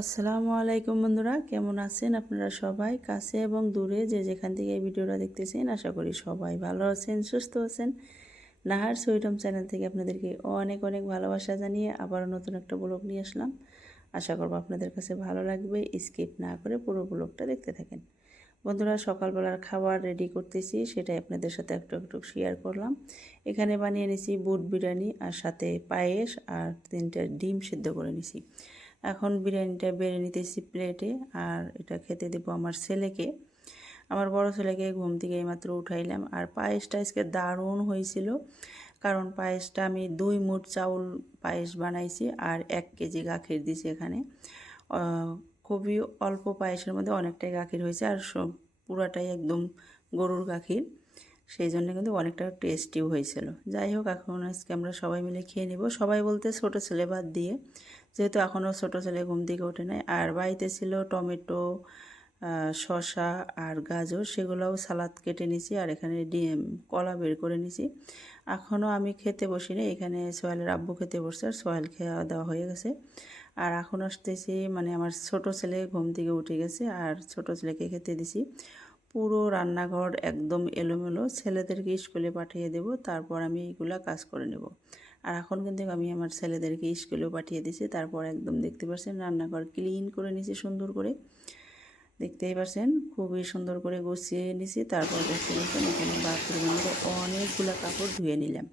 আসসালামু আলাইকুম বন্ধুরা, কেমন আছেন আপনারা সবাই? কাছে এবং দূরে যে যেখান থেকে এই ভিডিওটা দেখতেছেন, আশা করি সবাই ভালো আছেন, সুস্থ আছেন। নাহার সুইটম চ্যানেল থেকে আপনাদেরকে অনেক অনেক ভালোবাসা জানিয়ে আবারও নতুন একটা ব্লগ নিয়ে আসলাম। আশা করব আপনাদের কাছে ভালো লাগবে। স্কিপ না করে পুরো ব্লগটা দেখতে থাকেন। বন্ধুরা, সকালবেলার খাবার রেডি করতেছি, সেটাই আপনাদের সাথে একটু একটু শেয়ার করলাম। এখানে বানিয়ে নিছি বুট বিরিয়ানি, আর সাথে পায়েস আর 3টা ডিম সিদ্ধ করে নিছি। এখন বিরিয়ানিটা বেড়ে নিতেছি প্লেটে, আর এটা খেতে দেবো আমার ছেলেকে। আমার বড় ছেলেকে ঘুম থেকে এইমাত্র উঠাইলাম। আর পায়েসটা আজকে দারুণ হয়েছিল, কারণ পায়েসটা আমি 2 মুঠ চাউল পায়েস বানাইছি আর 1 কেজি গাখির দিছি এখানে। খুবই অল্প পায়েসের মধ্যে অনেকটাই গাখির হয়েছে, আর পুরাটাই একদম গরুর গাখির, সেই জন্য কিন্তু অনেকটা টেস্টিও হয়েছিল। যাই হোক, এখন আজকে আমরা সবাই মিলে খেয়ে নেব। সবাই বলতে ছোটো ছেলে বাদ দিয়ে, যেহেতু এখনও ছোটো ছেলে ঘুম থেকে ওঠে নাই। আর বাড়িতে ছিল টমেটো, শসা আর গাজর, সেগুলোও সালাদ কেটে নিছি। আর এখানে ডিম কলা বের করে নিছি। এখনও আমি খেতে বসি না, এখানে সোহেলের আব্বু খেতে বসছে, আর সোহেল খেয়ে দেওয়া হয়ে গেছে। আর এখন আসতেছি, মানে আমার ছোট ছেলে ঘুম থেকে উঠে গেছে, আর ছোট ছেলেকে খেতে দিছি। পুরো রান্নাঘর একদম এলোমেলো, ছেলেদেরকে স্কুলে পাঠিয়ে দেব, তারপর আমি এইগুলা কাজ করে নেব। আর এখন কিন্তু আমি আমার ছেলেদেরকে স্কুলেও পাঠিয়ে দিছি, তারপর একদম দেখতে পাচ্ছেন রান্নাঘর ক্লিন করে নিছি সুন্দর করে। দেখতেই পাচ্ছেন খুবই সুন্দর করে গুছিয়ে নিছি। তারপর দেখতে পাচ্ছেন এখানে বাথরুমের মধ্যে অনেকগুলো কাপড় ধুয়ে নিলাম।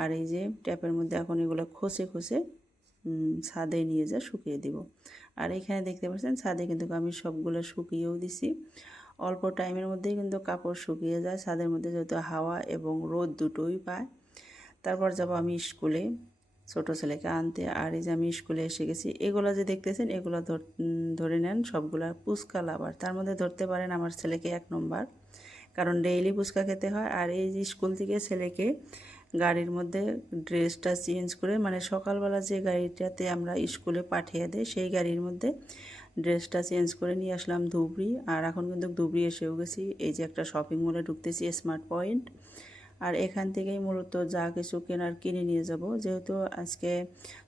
আর এই যে ট্যাপের মধ্যে এখন এগুলো খসে খসে ছাদে নিয়ে যা শুকিয়ে দিব। আর এখানে দেখতে পাচ্ছেন ছাদে কিন্তু আমি সবগুলো শুকিয়েও দিছি। অল্প টাইমের মধ্যেই কিন্তু কাপড় শুকিয়ে যায় ছাদের মধ্যে, যেহেতু হাওয়া এবং রোদ দুটোই পায়। তারপর যাব আমি স্কুলে ছোট ছেলেকে আনতে। আর এই যে আমি স্কুলে এসে গেছি। এগুলো যে দেখতেছেন এগুলো ধরে নেন সবগুলা পুচকা লাভার, তার মধ্যে ধরতে পারেন আমার ছেলেকে 1 নম্বর, কারণ ডেইলি পুচকা খেতে হয়। আর এই যে স্কুল থেকে ছেলেকে গাড়ির মধ্যে ড্রেসটা চেঞ্জ করে, মানে সকালবেলা যে গাড়িটাতে আমরা স্কুলে পাঠিয়ে দেয় সেই গাড়ির মধ্যে ড্রেসটা চেঞ্জ করে নিয়ে আসলাম ধুবড়ি। আর এখন কিন্তু ধুবড়ি এসেও গেছি। এই যে একটা শপিং মলে ঢুকতেছি, স্মার্ট পয়েন্ট। আর এখান থেকেই মূলত যা কিছু কেনার কিনে নিয়ে যাব, যেহেতু আজকে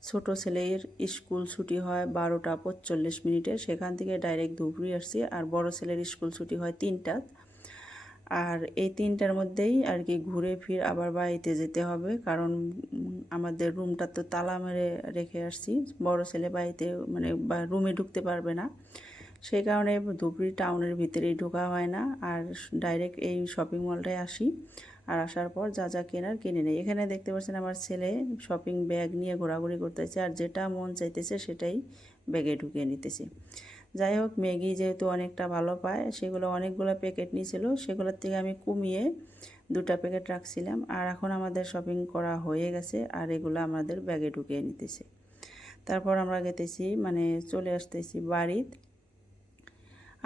ছোট ছেলের স্কুল ছুটি হয় 12টা 45 মিনিটে, সেখান থেকে ডাইরেক্ট ধুবড়ি আসছি। আর বড় ছেলের স্কুল ছুটি হয় 3টা। আর এই 3টার মধ্যেই আর কি ঘুরে ফিরে আবার বাড়িতে যেতে হবে, কারণ আমাদের রুমটা তো তালা মেরে রেখে আসছি। বড় ছেলে বাড়িতে মানে রুমে ঢুকতে পারবে না, সেই কারণে ধুবড়ি টাউনের ভিতরেই ঢোকা হয় না, আর ডাইরেক্ট এই শপিং মলটায় আসি। আর আসার পর যা যা কেনার কিনে নেই। এখানে দেখতে পাচ্ছেন আমার ছেলে শপিং ব্যাগ নিয়ে ঘোরাঘুরি করতেছে, আর যেটা মন চাইতেছে সেটাই ব্যাগে ঢুকিয়ে নিতেছে। যাই হোক, ম্যাগি যেহেতু অনেকটা ভালো পায়, সেগুলো অনেকগুলো প্যাকেট নিয়েছিল, সেগুলোর থেকে আমি কমিয়ে 2টা প্যাকেট রাখছিলাম। আর এখন আমাদের শপিং করা হয়ে গেছে, আর এগুলো আমাদের ব্যাগে ঢুকিয়ে নিতেছে। তারপর আমরা গেতেছি, মানে চলে আসতেছি বাড়িতে।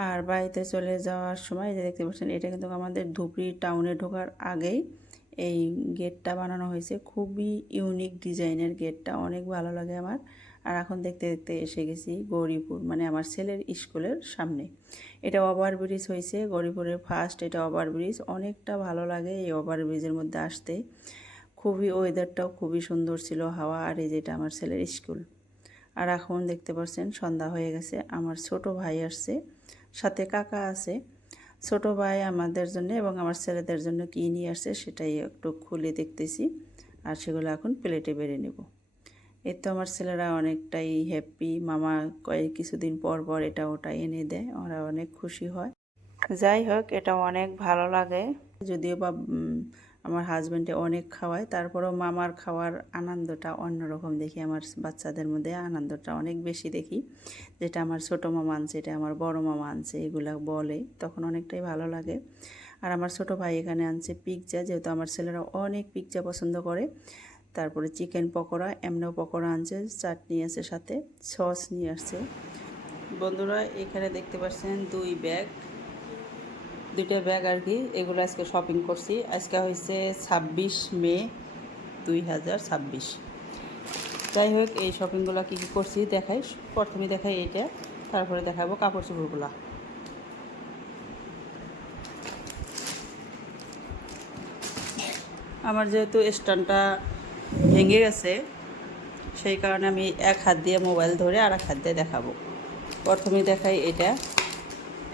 আর বাড়িতে চলে যাওয়ার সময় যে দেখতে পাচ্ছেন, এটা কিন্তু আমাদের ধুবড়ি টাউনে ঢোকার আগেই এই গেটটা বানানো হয়েছে। খুবই ইউনিক ডিজাইনের গেটটা, অনেক ভালো লাগে আমার। আর এখন দেখতে দেখতে এসে গেছি গৌরীপুর, মানে আমার ছেলের স্কুলের সামনে। এটা ওভারব্রিজ হয়েছে, গৌরীপুরের ফার্স্ট এটা ওভারব্রিজ। অনেকটা ভালো লাগে এই ওভারব্রিজের মধ্যে আসতে। খুবই ওয়েদারটাও খুবই সুন্দর ছিল, হাওয়া। আর এই যেটা আমার ছেলের স্কুল। আর এখন দেখতে পাচ্ছেন সন্ধ্যা হয়ে গেছে। আমার ছোট ভাই আসছে, সাথে কাকা আছে। ছোট ভাই আমাদের জন্য এবং আমার ছেলেদের জন্য কী নিয়ে আসছে সেটাই একটু খুলে দেখতেছি, আর সেগুলো এখন প্লেটে বেড়ে নেব। এর তো আমার ছেলেরা অনেকটাই হ্যাপি, মামা কয়েক কিছুদিন পর পর এটা ওটা এনে দেয়, ওরা অনেক খুশি হয়। যাই হোক, এটা অনেক ভালো লাগে। যদিও বা আমার হাজব্যান্ডে অনেক খাওয়ায়, তারপরেও মামার খাওয়ার আনন্দটা অন্যরকম দেখি। আমার বাচ্চাদের মধ্যে আনন্দটা অনেক বেশি দেখি। যেটা আমার ছোট মামা আনছে, এটা আমার বড় মামা আনছে, এগুলা বলে, তখন অনেকটাই ভালো লাগে। আর আমার ছোট ভাই এখানে আনছে পিৎজা, যেহেতু আমার ছেলেরা অনেক পিৎজা পছন্দ করে। তারপরে চিকেন পকোড়া, এমনিও পকোড়া আনছে, চাটনি আছে, সাথে সস নিয়ে আসছে। বন্ধুরা, এখানে দেখতে পাচ্ছেন 2টা ব্যাগ আর কি, এগুলো আজকে শপিং করছি। আজকে হয়েছে 26 মে 2026। যাই হোক, এই শপিংগুলো কী কী করছি দেখাই। প্রথমে দেখাই এইটা, তারপরে দেখাবো কাপড় চোপড়গুলো। আমার যেহেতু স্ট্যান্ডটা ভেঙে গেছে, সেই কারণে আমি এক হাত দিয়ে মোবাইল ধরে আর এক হাত দিয়ে দেখাবো। প্রথমে দেখাই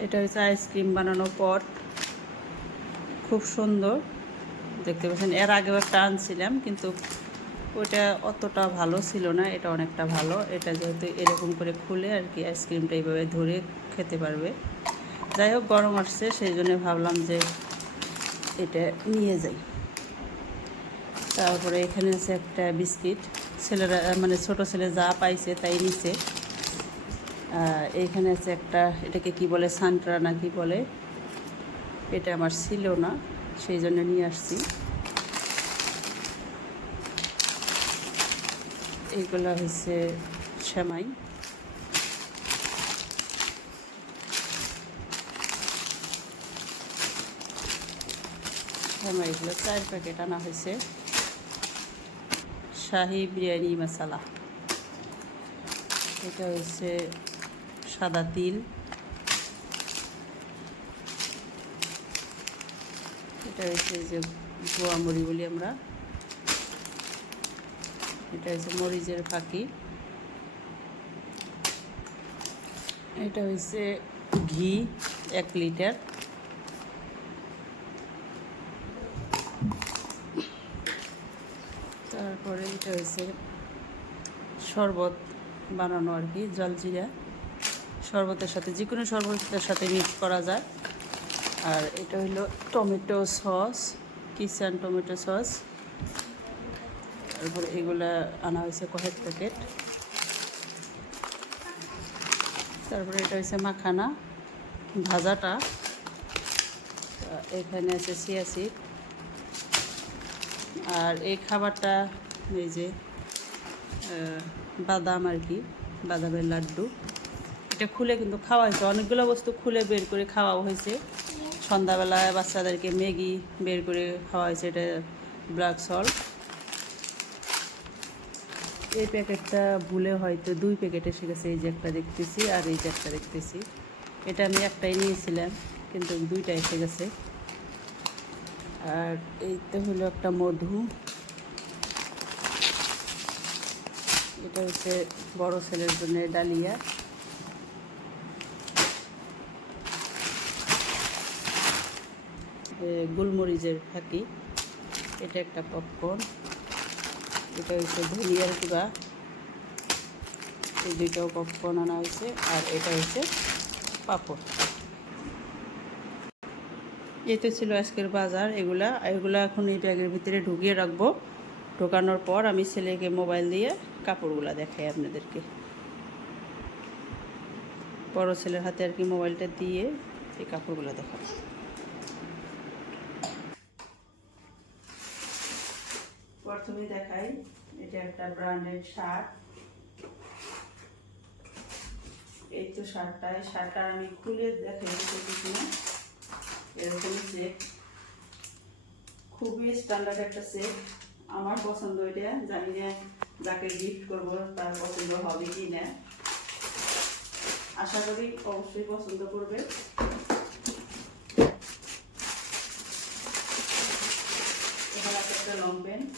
এটা হচ্ছে আইসক্রিম বানানো পট, খুব সুন্দর দেখতে পাচ্ছেন। এর আগেও একটা আনছিলাম কিন্তু ওটা অতটা ভালো ছিল না, এটা অনেকটা ভালো। এটা যেহেতু এরকম করে খুলে আর কি আইসক্রিমটা এইভাবে ধরে খেতে পারবে। যাই হোক, গরম আসছে সেই জন্য ভাবলাম যে এটা নিয়ে যাই। তারপরে এখানে আছে একটা বিস্কিট, ছেলেরা মানে ছোট ছেলে যা পাইছে তাই নিছে। এইখানে আছে একটা, এটাকে কি বলে, সান্ট্রা না কি বলে, এটা আমার ছিল না সেই জন্য নিয়ে আসছি। এইগুলো হচ্ছে সেমাই। সেমাইগুলো 4 প্যাকেট আনা হয়েছে। শাহি বিরিয়ানি মশলা, এটা হচ্ছে সাদা তিল, এটা হচ্ছে যে গোয়া মরি বলি আমরা, এটা হচ্ছে মরিচের ফাঁকি, এটা হচ্ছে ঘি 1 লিটার, তারপরে এটা হচ্ছে শরবত বানানো আর কি, জলজিরা শরবতের সাথে, যে কোনো শরবতের সাথে মিক্স করা যায়। আর এটা হলো টমেটো সস, কিষান টমেটো সস। তারপরে এগুলা আনা হয়েছে কয়েক প্যাকেট। তারপরে এটা হচ্ছে মাখানা ভাজাটা, এখানে আছে চিয়া সিড। আর এই খাবারটা এই যে বাদাম আর কি, বাদামের লাড্ডু, এটা খুলে কিন্তু খাওয়া হয়েছে, অনেকগুলো বস্তু খুলে বের করে খাওয়া হয়েছে। সন্ধ্যাবেলায় বাচ্চাদেরকে ম্যাগি বের করে খাওয়া হয়েছে, এটা ব্ল্যাক সল্ট। এই প্যাকেটটা ভুলে হয়তো 2 প্যাকেট এসে গেছে, এই যে একটা দেখতেছি আর এই যে একটা দেখতেছি। এটা আমি একটাই নিয়েছিলাম কিন্তু 2টা এসে গেছে। আর এইটা হলো একটা মধু, এটা হচ্ছে বড় ছেলের জন্য ডালিয়া। গোলমরিচের ফাঁকি, এটা একটা পপকর্ন, এটা হচ্ছে ধনিয়ার গুঁড়া, এই 2টাও পপকর্ন আনা হয়েছে। আর এটা হচ্ছে পাঁপড়। এই তো ছিল আজকের বাজার। এগুলা এখন এই ব্যাগের ভিতরে ঢুকিয়ে রাখবো। ঢোকানোর পর আমি ছেলেকে মোবাইল দিয়ে কাপড়গুলো দেখাই আপনাদেরকে। বড় ছেলের হাতে আর কি মোবাইলটা দিয়ে এই কাপড়গুলো দেখাবো। প্রথমে দেখাই, এটা একটা ব্র্যান্ডেড শার্ট। এই তো শার্টটা আমি খুলে দেখাই দিচ্ছি না, এরকম সেট, খুবই স্ট্যান্ডার্ড একটা সেট। আমার পছন্দ, এটা জানি না যাকে গিফট করব তার পছন্দ হবে কি না, আশা করি অবশ্যই পছন্দ করবে। এখানে আছে একটা লং প্যান্ট,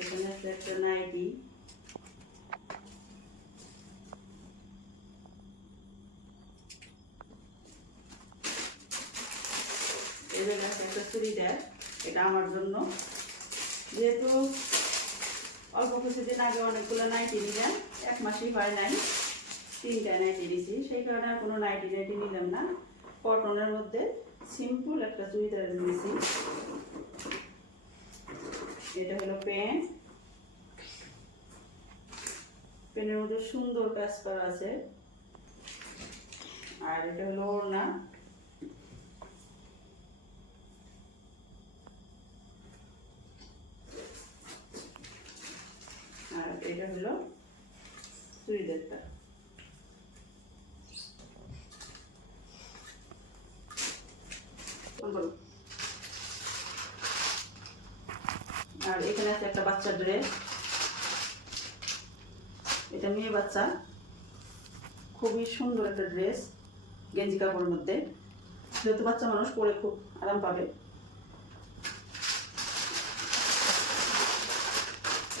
এখানে আছে একটা নাইটি, এবার আছে একটা চুড়িদার, এটা আমার জন্য। যেহেতু অল্প কিছুদিন আগে অনেকগুলো নাইটি নিলাম, 1 মাসই হয় নাই, 3টা নাইটি দিয়েছি, সেই কারণে আর কোনো নাইটি নিলাম না। কটনের মধ্যে সিম্পল একটা চুড়িদার নিয়েছি। এটা হলো প্যান্ট, প্যান্টের মধ্যে সুন্দর কাজ করা আছে। আর এটা হলো ওড়না, আর এটা হলো চুড়িদারটা। আর এখানে আছে একটা বাচ্চার ড্রেস, এটা মেয়ে বাচ্চা, খুবই সুন্দর একটা ড্রেস, গেঞ্জি কাপড়ের মধ্যে, যেহেতু বাচ্চা মানুষ পরে খুব আরাম পাবে।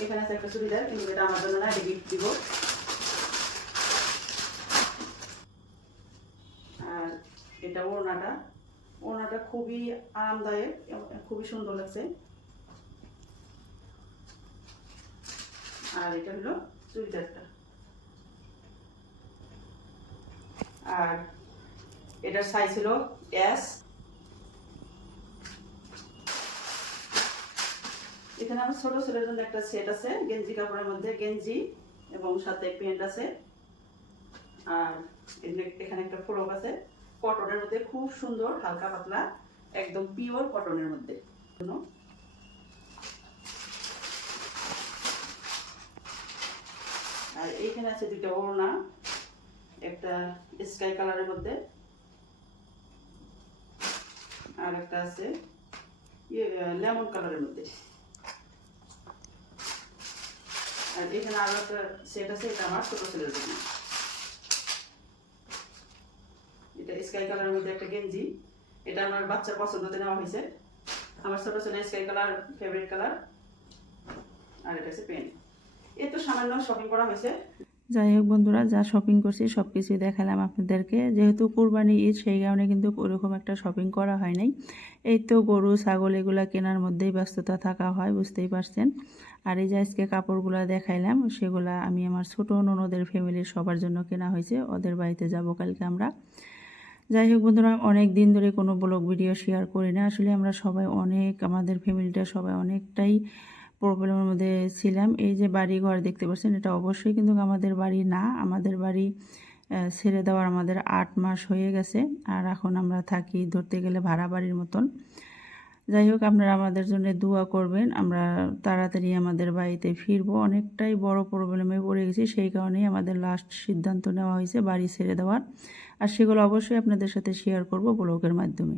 এখানে আছে একটা চুড়িদার, কিন্তু এটা আমার জন্য না, এটা গিফট দিব। আর এটা ওড়নাটা খুবই আরামদায়ক, খুবই সুন্দর লাগছে। আর এটা হলো চুড়িদারটা। আর এটার সাইজ হলো এস। এখানে আমার ছোট ছেলের জন্য একটা সেট আছে, গেঞ্জি কাপড়ের মধ্যে, গেঞ্জি এবং সাথে প্যান্ট আছে। আর এখানে একটা ফ্রক আছে কটনের মধ্যে, খুব সুন্দর, হালকা পাতলা, একদম পিওর কটনের মধ্যে। আর এইখানে আছে দুইটা ওড়না, একটা স্কাই কালারের মধ্যে আর একটা আছে লেমন কালারের মধ্যে। আর এখানে আরো একটা সেট আছে, এটা আমার ছোট ছেলের জন্য। এটা স্কাই কালারের মধ্যে একটা গেঞ্জি, এটা আমার বাচ্চার পছন্দতে নেওয়া হয়েছে। আমার ছোট ছেলে স্কাই কালার ফেভারিট কালার। আর এটা হচ্ছে পেন। এই তো সামান্য শপিং করা হয়েছে। যাই হোক বন্ধুরা, যা শপিং করছি সব কিছুই দেখালাম আপনাদেরকে। যেহেতু কুরবানি ঈদ, সেই কারণে কিন্তু ওরকম একটা শপিং করা হয় নাই। এই তো গরু ছাগল এগুলা কেনার মধ্যেই ব্যস্ততা থাকা হয়, বুঝতেই পারছেন। আর এই যে আজকে কাপড়গুলো দেখাইলাম, সেগুলা আমি আমার ছোট ননদের ফ্যামিলির সবার জন্য কেনা হয়েছে, ওদের বাড়িতে যাব কালকে আমরা। যাই হোক বন্ধুরা, অনেক দিন ধরে কোনো ব্লগ ভিডিও শেয়ার করি না। আসলে আমরা সবাই আমাদের ফ্যামিলিটা সবাই অনেকটাই প্রবলেমের মধ্যে ছিলাম। এই যে বাড়ি ঘর দেখতে পাচ্ছেন, এটা অবশ্যই কিন্তু আমাদের বাড়ি না। আমাদের বাড়ি ছেড়ে দেওয়ার আমাদের 8 মাস হয়ে গেছে। আর এখন আমরা থাকি ধরতে গেলে ভাড়া বাড়ির মতন। যাই হোক, আপনারা আমাদের জন্য দোয়া করবেন, আমরা তাড়াতাড়ি আমাদের বাড়িতে ফিরবো। অনেকটাই বড় প্রবলেমে পড়ে গেছি, সেই কারণেই আমাদের লাস্ট সিদ্ধান্ত নেওয়া হয়েছে বাড়ি ছেড়ে দেওয়ার। আর সেগুলো অবশ্যই আপনাদের সাথে শেয়ার করব ব্লগের মাধ্যমে।